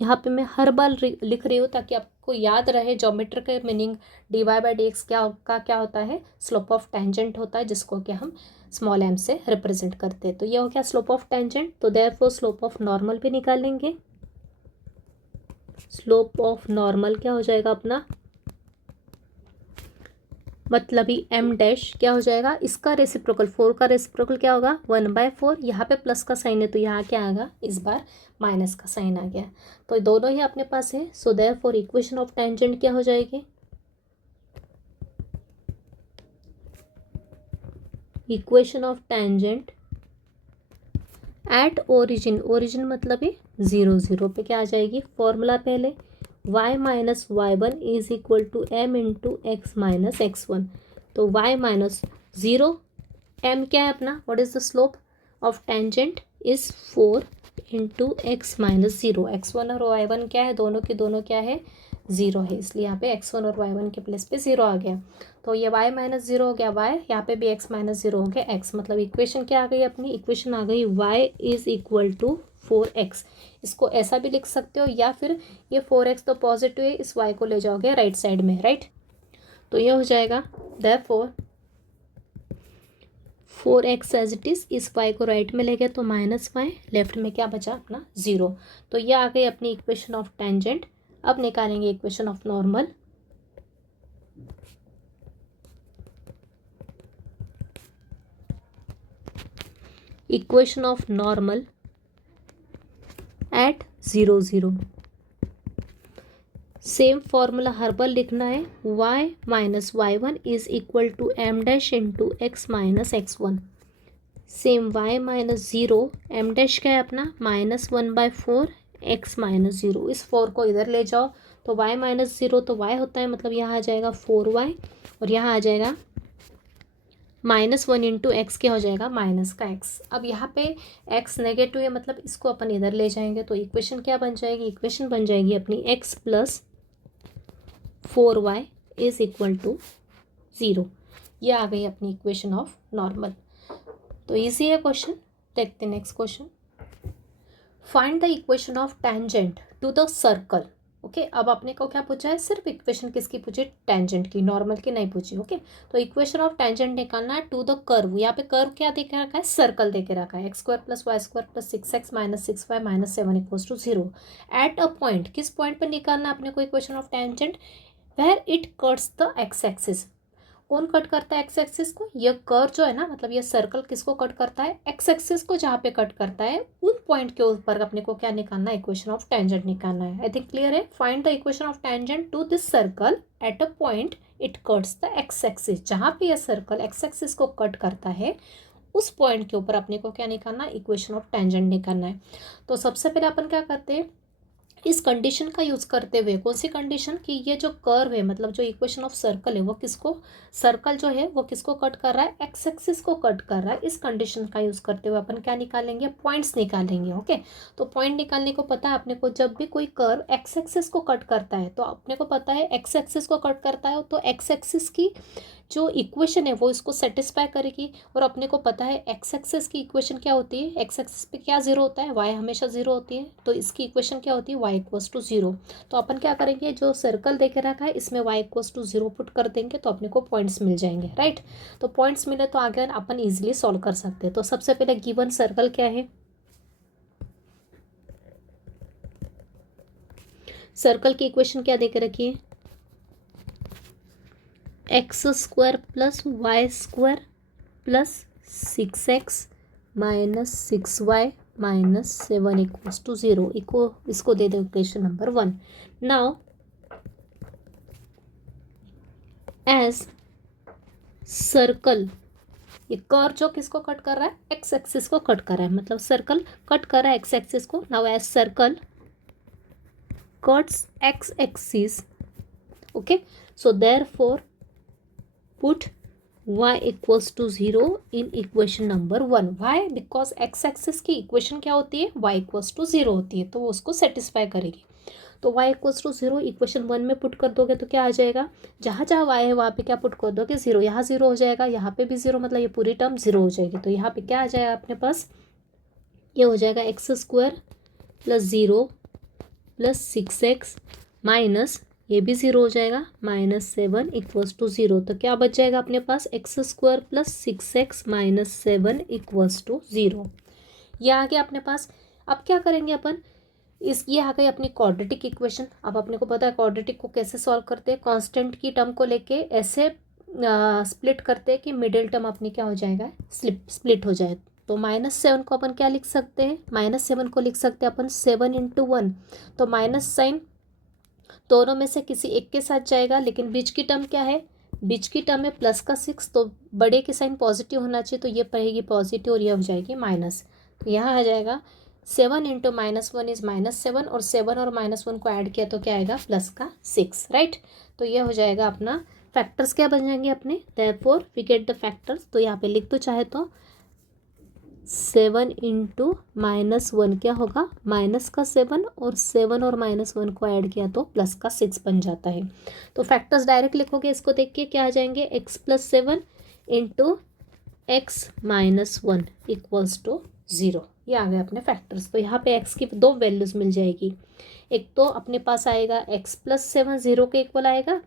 यहाँ पे मैं हर बार लिख रही हूँ ताकि आपको याद रहे ज्योमेट्री का meaning, d y by D x क्या होता है, स्लोप ऑफ टेंजेंट होता है, जिसको कि हम स्मॉल एम से रिप्रेजेंट करते हैं। तो ये हो गया स्लोप ऑफ टेंजेंट। तो देयरफॉर स्लोप ऑफ नॉर्मल भी निकालेंगे। स्लोप ऑफ नॉर्मल क्या हो जाएगा अपना, मतलब ही एम डैश क्या हो जाएगा, इसका रेसिप्रोकल 4 का रेसिप्रोकल क्या होगा 1/4। यहाँ पे प्लस का साइन है तो यहाँ क्या आएगा, इस बार माइनस का साइन आ गया। तो दोनों ही अपने पास है, so therefore equation of tangent क्या हो जाएगी, equation of tangent at origin, origin मतलब ही 0 0 पे क्या आ जाएगी, फॉर्मूला पहले y minus y1 is equal to m into x minus x1। तो y माइनस 0, m क्या है अपना, what is the slope of tangent is 4 into x minus 0। x1 और y1 क्या है, दोनों के दोनों क्या है, 0 है, इसलिए यहाँ पे x1 और y1 के प्लेस पे 0 आ गया। तो ये y माइनस 0 हो गया y, यहाँ पे भी x माइनस 0 हो गया x, मतलब इक्वेशन क्या आ गई अपनी, इक्वेशन आ गई y is equal to 4x। इसको ऐसा भी लिख सकते हो, या फिर ये 4x तो पॉजिटिव है, इस y को ले जाओगे राइट साइड में, राइट। तो ये हो जाएगा therefore 4x as it is, इस y को राइट में ले गया तो माइनस y, लेफ्ट में क्या बचा अपना 0। तो ये आ गई अपनी इक्वेशन ऑफ टेंजेंट। अब निकालेंगे equation of normal. Equation of normal at 0 0, same formula हर बार लिखना है, y minus y1 is equal to m dash into x minus x1। Same y minus 0, m dash क्या है अपना -1/4 x माइनस 0। इस 4 को इधर ले जाओ तो y माइनस 0 तो y होता है, मतलब यहाँ आ जाएगा 4y, और यहाँ आ जाएगा -1 इंटू एक्स क्या हो जाएगा, माइनस का x। अब यहाँ पे x नेगेटिव है, मतलब इसको अपन इधर ले जाएंगे तो इक्वेशन क्या बन जाएगी, इक्वेशन बन जाएगी अपनी x plus 4y is equal to 0। ये आ गई अपनी इक्वेशन ऑफ नॉर्मल। तो इजी है क्वेश्चन। देखते हैं next question. Find the equation of tangent to the circle. Okay, अब आपने को क्या पूछा है, सिर्फ इक्वेशन किसकी पूछी, टेंजेंट की, नॉर्मल की नहीं पूछी। ओके, तो इक्वेशन ऑफ टेंजेंट निकालना है टू द कर्व। यहाँ पे कर्व क्या दे के रखा है, सर्कल दे के रखा है, x square plus y square plus 6x minus 6y minus 7 equals to 0 at a point. किस पॉइंट पर निकालना है अपने को equation of tangent, where it cuts the x axis. कौन कट करता है एक्स एक्सिस को, ये कर्व जो है ना, मतलब ये सर्कल किसको कट करता है, एक्स एक्सिस को जहाँ पे कट करता है उन पॉइंट के ऊपर अपने को क्या निकालना है, इक्वेशन ऑफ टेंजेंट निकालना है। आई थिंक क्लियर है। Find the equation of tangent to this circle at a point it cuts the x axis. जहाँ पे ये सर्कल एक्स एक्सिस को कट करता है उस पॉइंट के ऊपर अपने को क्या निकालना है, इक्वेशन ऑफ टेंजेंट निकालना है। तो सबसे पहले अपन क्या करते हैं, इस कंडीशन का यूज करते हुए, कौन सी कंडीशन, कि ये जो कर्व है, मतलब जो इक्वेशन ऑफ सर्कल है, वो किसको, सर्कल जो है वो किसको कट कर रहा है, एक्स एक्सिस को कट कर रहा है। इस कंडीशन का यूज करते हुए अपन क्या निकालेंगे, पॉइंट्स निकालेंगे। ओके, तो पॉइंट निकालने को पता है अपने को, जब भी कोई कर्व एक्स एक्सिस को कट करता है तो अपने को पता है एक्स एक्सिस को कट करता है तो एक्स एक्सिस की जो इक्वेशन है वो इसको सेटिस्फाई करेगी। और अपने को पता है एक्स एक्सिस की इक्वेशन क्या होती है, एक्स एक्सिस पे क्या जीरो होता है, वाई हमेशा जीरो होती है, तो इसकी इक्वेशन क्या होती है, वाई इक्वल्स टू जीरो। तो अपन क्या करेंगे, जो सर्कल देके रखा है इसमें y equals to zero put कर देंगे तो अपने को पॉइंट्स मिल जाएंगे, राइट। तो पॉइंट्स मिले तो आगे अपन ईजिली सॉल्व कर सकते हैं। तो सबसे पहले गिवन सर्कल क्या है, सर्कल की इक्वेशन क्या देके रखी है, x square plus y square plus 6x minus 6y minus 7 equals to 0। इसको दे दो equation number 1। Now as circle, ये कर्व जो किसको कट कर रहा है, एक्स एक्सिस को कट कर रहा है, मतलब सर्कल कट कर रहा है एक्स एक्सिस को। Now as circle cuts x axis, okay, so therefore put y equals to 0 in equation number 1। why, because x axis की इक्वेशन क्या होती है, y equals to 0 होती है, तो वो उसको सेटिस्फाई करेगी। तो y equals to 0 इक्वेशन 1 में पुट कर दोगे तो क्या आ जाएगा, जहाँ जहाँ y है वहाँ पे क्या पुट कर दोगे, 0। यहाँ 0 हो जाएगा, यहाँ पे भी 0, मतलब ये पूरी टर्म 0 हो जाएगी। तो यहाँ पे क्या आ जाएगा अपने पास, ये हो जाएगा x square plus 0 plus 6x minus, ये भी 0 हो जाएगा, माइनस 7 इक्वल्स टू 0। तो क्या बच जाएगा अपने पास, x square plus 6x minus 7 equals to 0। ये आ गया अपने पास। अब क्या करेंगे अपन, ये आ गई अपनी क्वाड्रेटिक इक्वेशन। अब अपने को पता है क्वाड्रेटिक को कैसे सॉल्व करते हैं, कांस्टेंट की टर्म को लेके ऐसे स्प्लिट करते हैं कि मिडिल टर्म अपनी क्या हो जाएगा, स्प्लिट हो जाए। तो -7 को अपन क्या लिख सकते हैं, -7 को लिख सकते हैं अपन 7 इंटू 1। तो माइनस साइन दोनों में से किसी एक के साथ जाएगा, लेकिन बीच की टर्म क्या है, बीच की टर्म है प्लस का 6, तो बड़े के साइन पॉजिटिव होना चाहिए, तो ये पड़ेगी पॉजिटिव और ये हो जाएगी माइनस। तो यहाँ आ जाएगा 7 इंटू -1 इज -7, और 7 और -1 को ऐड किया तो क्या आएगा, प्लस का 6, राइट। तो ये हो जाएगा अपना फैक्टर्स क्या बन जाएंगे अपने, therefore we get the factors. तो यहाँ पे लिख दो चाहे तो 7 इंटू -1 क्या होगा, माइनस का 7, और 7 और -1 को ऐड किया तो प्लस का 6 बन जाता है। तो फैक्टर्स डायरेक्ट लिखोगे, इसको देख के क्या आ जाएंगे, x plus 7 into x minus 1 equals to 0। ये आ गए अपने फैक्टर्स। तो यहाँ पे x की दो वैल्यूज़ मिल जाएगी। एक तो अपने पास आएगा x प्लस 7 0 के इक्वल आएगा,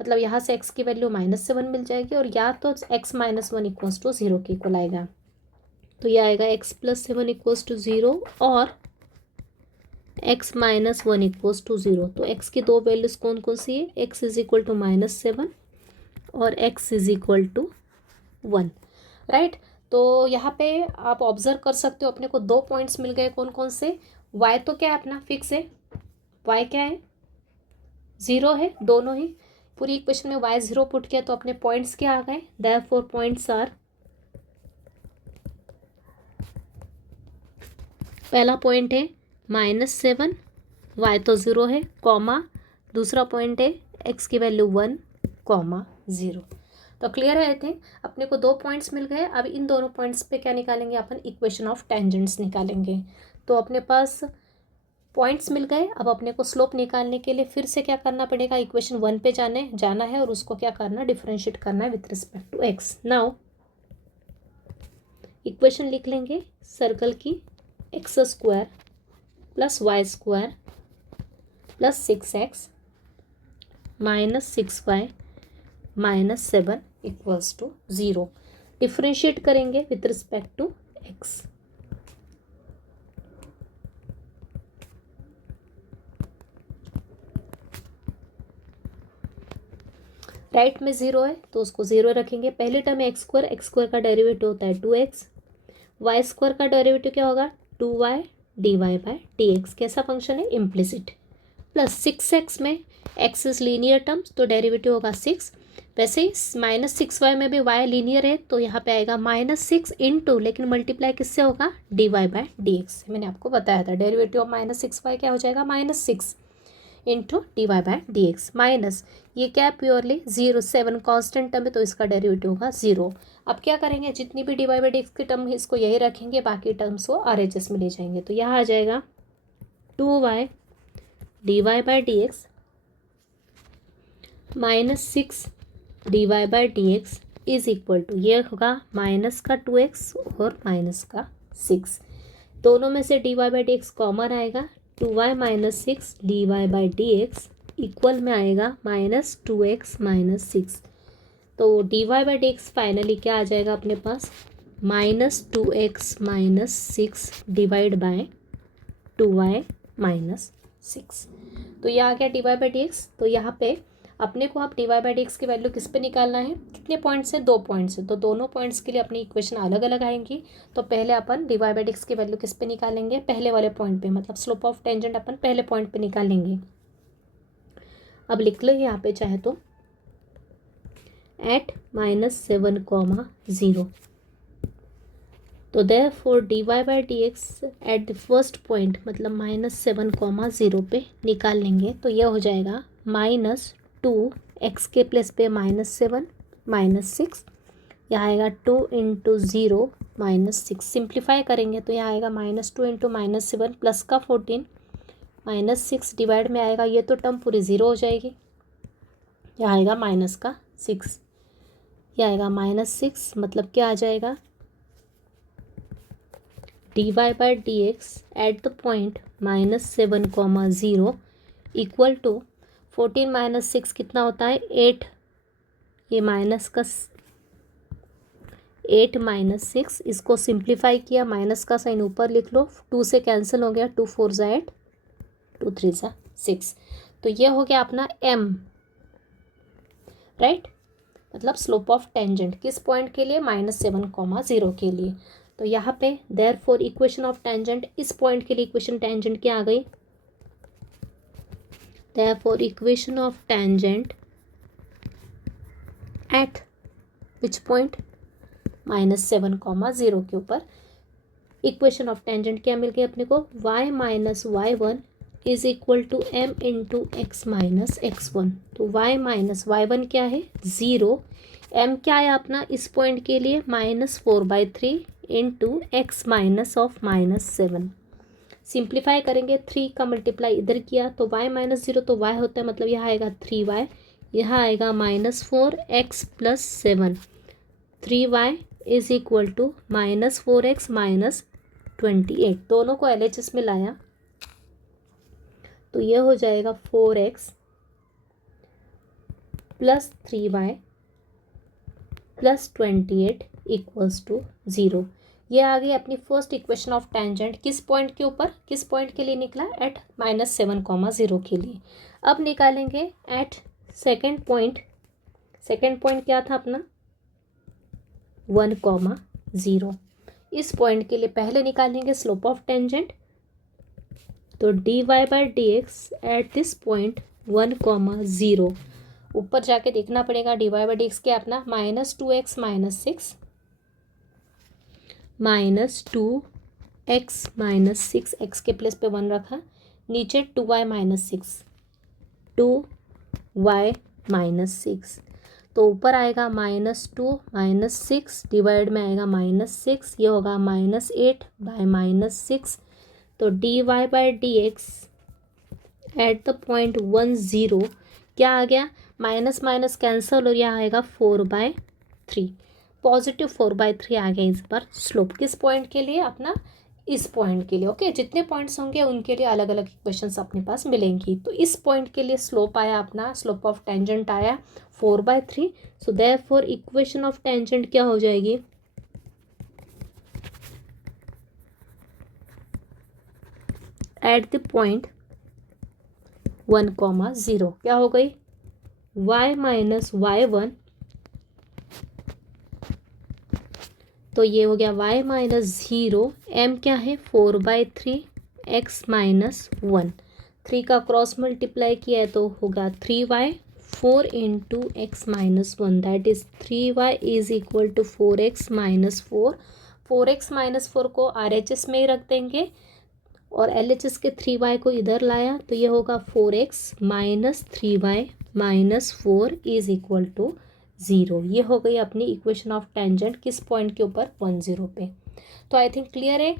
मतलब यहाँ से x की वैल्यू -7 मिल जाएगी, और या तो x माइनस 1 इक्वल्स टू 0 के इक्वल आएगा। तो ये आएगा x प्लस 7 इक्वल्स टू 0 और x माइनस 1 इक्वल्स टू 0। तो x की दो वैल्यूज़ कौन कौन सी है, x इज इक्वल टू -7 और x is equal to 1, right. तो यहाँ पे आप ऑब्जर्व कर सकते हो अपने को दो पॉइंट्स मिल गए, कौन कौन से, y तो क्या है अपना फिक्स है, y क्या है 0 है, दोनों ही पूरी इक्वेशन में y 0 पुट किया तो अपने पॉइंट्स क्या आ गए, देयरफॉर पॉइंट्स आर, पहला पॉइंट है -7, y तो 0 है, कॉमा, दूसरा पॉइंट है x की वैल्यू 1, कॉमा 0। तो क्लियर है, आई थिंक अपने को दो पॉइंट्स मिल गए। अब इन दोनों पॉइंट्स पे क्या निकालेंगे अपन, इक्वेशन ऑफ टेंजेंट्स निकालेंगे। तो अपने पास पॉइंट्स मिल गए। अब अपने को स्लोप निकालने के लिए फिर से क्या करना पड़ेगा, इक्वेशन 1 पे जाना है और उसको क्या करना, डिफरेंशिएट करना है with respect to x। Now equation लिख लेंगे सर्कल की, x square plus y square plus 6x minus 6y minus 7 equals to 0। Differentiate करेंगे with respect to x। Right में 0 है तो उसको 0 रखेंगे। पहले टर्म है एक्स स्क्वायर का डेरिवेटिव होता है 2x, वाई स्क्वायर का डेरिवेटिव क्या होगा 2y dy/dx। कैसा फंक्शन है इम्प्लिसिट। प्लस 6x में x इज लीनियर टर्म्स तो डेरिवेटिव होगा 6। वैसे ही माइनस 6y में भी y लीनियर है तो यहाँ पे आएगा -6 इंटू, लेकिन मल्टीप्लाई किससे होगा dy/dx। मैंने आपको बताया था डेरिवेटिव ऑफ -6y क्या हो जाएगा -6 इंटू dy/dx माइनस ये क्या है प्योरली 0, 7 कॉन्स्टेंट टर्म है तो इसका डेरिवेटिव होगा 0। अब क्या करेंगे जितनी भी dy/dx की टर्म है इसको यही रखेंगे, बाकी टर्म्स को RHS में ले जाएंगे। तो यहाँ आ जाएगा 2y dy/dx -6 dy/dx is equal to, ये होगा माइनस का 2x और माइनस का 6। दोनों में से dy/dx कॉमन आएगा, 2y - 6 dy/dx इक्वल में आएगा -2x - 6। तो dy/dx फाइनली क्या आ जाएगा अपने पास -2x - 6 डिवाइड बाय 2y - 6। तो ये आ गया dy/dx। तो यहाँ पे अपने को आप dy/dx की वैल्यू किस पे निकालना है, कितने पॉइंट से 2 पॉइंट से। तो दोनों पॉइंट्स के लिए अपनी इक्वेशन अलग अलग आएंगी। तो पहले अपन dy/dx की वैल्यू किस पे निकालेंगे, पहले वाले पॉइंट पे, मतलब स्लोप ऑफ टेंजेंट अपन पहले पॉइंट पे निकालेंगे। अब लिख लो यहाँ पे चाहे तो एट -7, 0। तो therefore dy/dx at the first point मतलब -7, 0 पे निकाल लेंगे तो यह हो जाएगा -2 x के प्लेस पे -7 -6, यहाँ आएगा 2 इंटू 0 -6। सिंप्लीफाई करेंगे तो यहाँ आएगा -2 इंटू -7 प्लस का 14 -6 डिवाइड में आएगा, ये तो टर्म पूरी 0 हो जाएगी। यहाँ आएगा माइनस का 6, यह आएगा -6 मतलब क्या आ जाएगा dy/dx at the point -7, 0 equal to 14 - 6 कितना होता है 8, ये माइनस का 8 - 6, इसको सिंप्लीफाई किया, माइनस का साइन ऊपर लिख लो, 2 से कैंसिल हो गया, 2 4 ज़ा 8, 2 3 ज़ा 6। तो ये हो गया अपना m, राइट, मतलब स्लोप ऑफ टेंजेंट किस पॉइंट के लिए -7, 0 के लिए। तो यहाँ पे देयरफॉर इक्वेशन ऑफ टेंजेंट इस पॉइंट के लिए इक्वेशन टेंजेंट क्या आ गई, therefore equation of tangent at which point -7, 0 के ऊपर इक्वेशन ऑफ टेंजेंट क्या मिल गई अपने को y - y1 is equal to m into x - x1। तो y - y1 क्या है 0, m क्या है अपना इस पॉइंट के लिए -4/3 into x minus of -7। Simplify करेंगे, 3 का मल्टीप्लाई इधर किया तो y - 0 तो y होता है, मतलब यहाँ आएगा 3y, यहाँ आएगा -4x + 7, 3y is equal to -4x - 28। दोनों को LHS में लाया तो ये हो जाएगा 4x + 3y + 28 इक्वल्स टू 0। ये आ गई अपनी फर्स्ट इक्वेशन ऑफ टेंजेंट किस पॉइंट के ऊपर, किस पॉइंट के लिए निकला एट -7, 0 के लिए। अब निकालेंगे at second point. Second point क्या था अपना 1, 0। इस पॉइंट के लिए पहले निकालेंगे स्लोप ऑफ टेंजेंट, तो dy/dx एट दिस पॉइंट 1, 0। ऊपर जाके देखना पड़ेगा dy/dx क्या अपना -2x - 6 -2x - 6, x के प्लेस पे 1 रखा, नीचे 2y - 6, 2y - 6। तो ऊपर आएगा -2 - 6 डिवाइड में आएगा -6, ये होगा -8/- 6। तो dy/dx एट द पॉइंट 1, 0 क्या आ गया माइनस माइनस कैंसल और यहाँ आएगा 4/3, +4/3 आ गया इस बार स्लोप किस पॉइंट के लिए अपना इस पॉइंट के लिए। ओके, जितने पॉइंट्स होंगे उनके लिए अलग अलग इक्वेशंस अपने पास मिलेंगी। तो इस पॉइंट के लिए स्लोप आया अपना, स्लोप ऑफ टेंजेंट आया 4/3। So therefore equation of tangent क्या हो जाएगी, एट द पॉइंट 1,0 क्या हो गई, y माइनस y1, तो ये हो गया y माइनस 0, m क्या है 4/3 x माइनस 1, 3 का क्रॉस मल्टीप्लाई किया है तो होगा 3y, 4 into x minus 1 that is 3y is equal to 4x minus 4। 4x minus 4 को RHS में ही रख देंगे और LHS के 3y को इधर लाया तो ये होगा 4x minus 3y minus 4 is equal to 0। ये हो गई अपनी इक्वेशन ऑफ टेंजेंट किस पॉइंट के ऊपर, 10 पे। तो आई थिंक क्लियर है।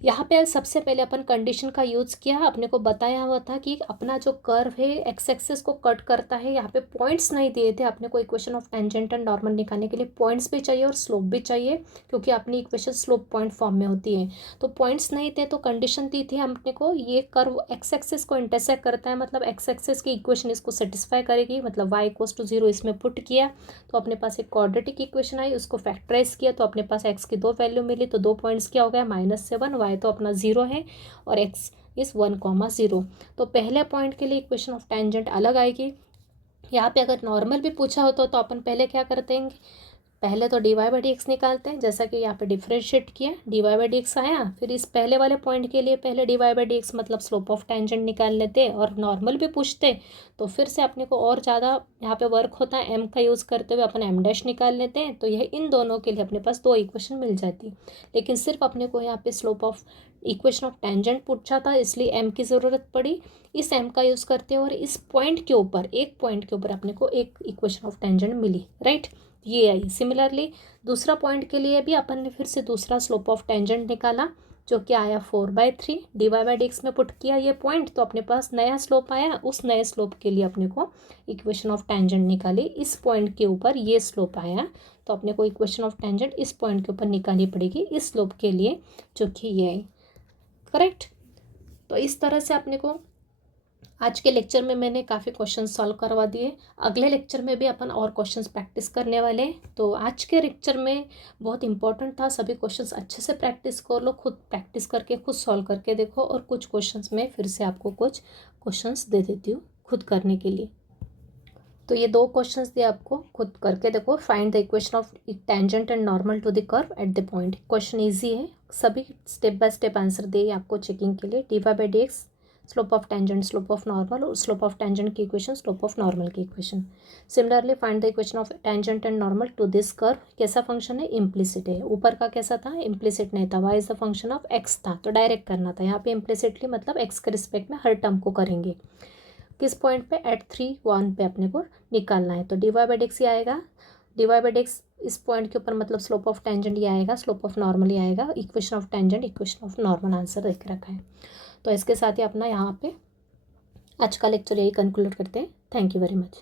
यहाँ पे सबसे पहले अपन कंडीशन का यूज़ किया, अपने को बताया हुआ था कि अपना जो कर्व है एक्स एक्सिस को कट करता है, यहाँ पे पॉइंट्स नहीं दिए थे अपने को equation of tangent and normal निकालने के लिए। पॉइंट्स भी चाहिए और स्लोप भी चाहिए क्योंकि अपनी इक्वेशन स्लोप पॉइंट फॉर्म में होती है। तो पॉइंट्स नहीं थे तो कंडीशन दी थी अपने को, ये कर्व एक्स एक्सिस को इंटरसेक्ट करता है, मतलब एक्स एक्सिस की इक्वेशन इसको सेटिस्फाई करेगी, मतलब y = 0 इसमें पुट किया तो अपने पास एक क्वाड्रेटिक इक्वेशन आई, उसको फैक्टराइज किया तो अपने पास x की 2 वैल्यू मिली। तो 2 पॉइंट्स क्या हो गया, -7, y तो अपना 0 है और x इज़ 1,0। तो पहले पॉइंट के लिए इक्वेशन ऑफ टेंजेंट अलग आएगी। यहाँ पे अगर नॉर्मल भी पूछा होता तो अपन पहले क्या करते हैं, पहले तो dy/dx निकालते हैं, जैसा कि यहाँ पे डिफरेंशिएट किया dy/dx आया, फिर इस पहले वाले पॉइंट के लिए पहले dy/dx मतलब स्लोप ऑफ टेंजेंट निकाल लेते, और नॉर्मल भी पूछते तो फिर से अपने को और ज़्यादा यहाँ पे वर्क होता है, m का यूज़ करते हुए अपन m' निकाल लेते हैं। तो यह इन दोनों के लिए अपने पास 2 इक्वेशन मिल जाती, लेकिन सिर्फ अपने को यहाँ पे slope of equation of tangent पूछा था इसलिए m की ज़रूरत पड़ी। इस m का यूज़ करते हैं और इस पॉइंट के ऊपर, एक पॉइंट के ऊपर अपने को एक इक्वेशन ऑफ टेंजेंट मिली, राइट, ये आई। सिमिलरली दूसरा पॉइंट के लिए भी अपन ने फिर से दूसरा स्लोप ऑफ टेंजेंट निकाला जो कि आया 4/3, dy/dx में पुट किया ये पॉइंट तो अपने पास नया स्लोप आया। उस नए स्लोप के लिए अपने को इक्वेशन ऑफ टेंजेंट निकाली, इस पॉइंट के ऊपर ये स्लोप आया तो अपने को इक्वेशन ऑफ टेंजेंट इस पॉइंट के ऊपर निकालनी पड़ेगी इस स्लोप के लिए जो कि ये आई, करेक्ट। तो इस तरह से अपने को आज के लेक्चर में मैंने काफ़ी क्वेश्चन सॉल्व करवा दिए। अगले लेक्चर में भी अपन और क्वेश्चंस प्रैक्टिस करने वाले हैं। तो आज के लेक्चर में बहुत इंपॉर्टेंट था, सभी क्वेश्चंस अच्छे से प्रैक्टिस कर लो, खुद प्रैक्टिस करके खुद सॉल्व करके देखो, और कुछ क्वेश्चंस में फिर से आपको कुछ क्वेश्चंस दे देती हूँ खुद करने के लिए। तो ये 2 क्वेश्चंस दिए आपको, खुद करके देखो। Find the equation of tangent and normal to the curve at the point. Question easy है, सभी स्टेप बाय स्टेप आंसर दिए आपको चेकिंग के लिए। dy/dx slope of tangent, slope of normal, और स्लोप ऑफ टेंजेंट की इक्वेशन, स्लोप ऑफ नॉर्मल की equation. Similarly find the equation of tangent and normal to this curve. कैसा function है, implicit है। ऊपर का कैसा था, इम्प्लिसिट नहीं था, y is the function of x था तो डायरेक्ट करना था। यहाँ पे इम्प्लिसिटली मतलब x के रिस्पेक्ट में हर टर्म को करेंगे। किस पॉइंट पे, एट 3, 1 पे अपने को निकालना है। तो dy/dx ही आएगा, dy/dx इस पॉइंट के ऊपर मतलब स्लोप ऑफ टेंजेंट ये आएगा, स्लोप ऑफ नॉर्मल ही आएगा। Equation of tangent, equation of normal answer देख रखा है। तो इसके साथ ही अपना यहाँ पे आज का लेक्चर यही कंक्लूड करते हैं। Thank you very much.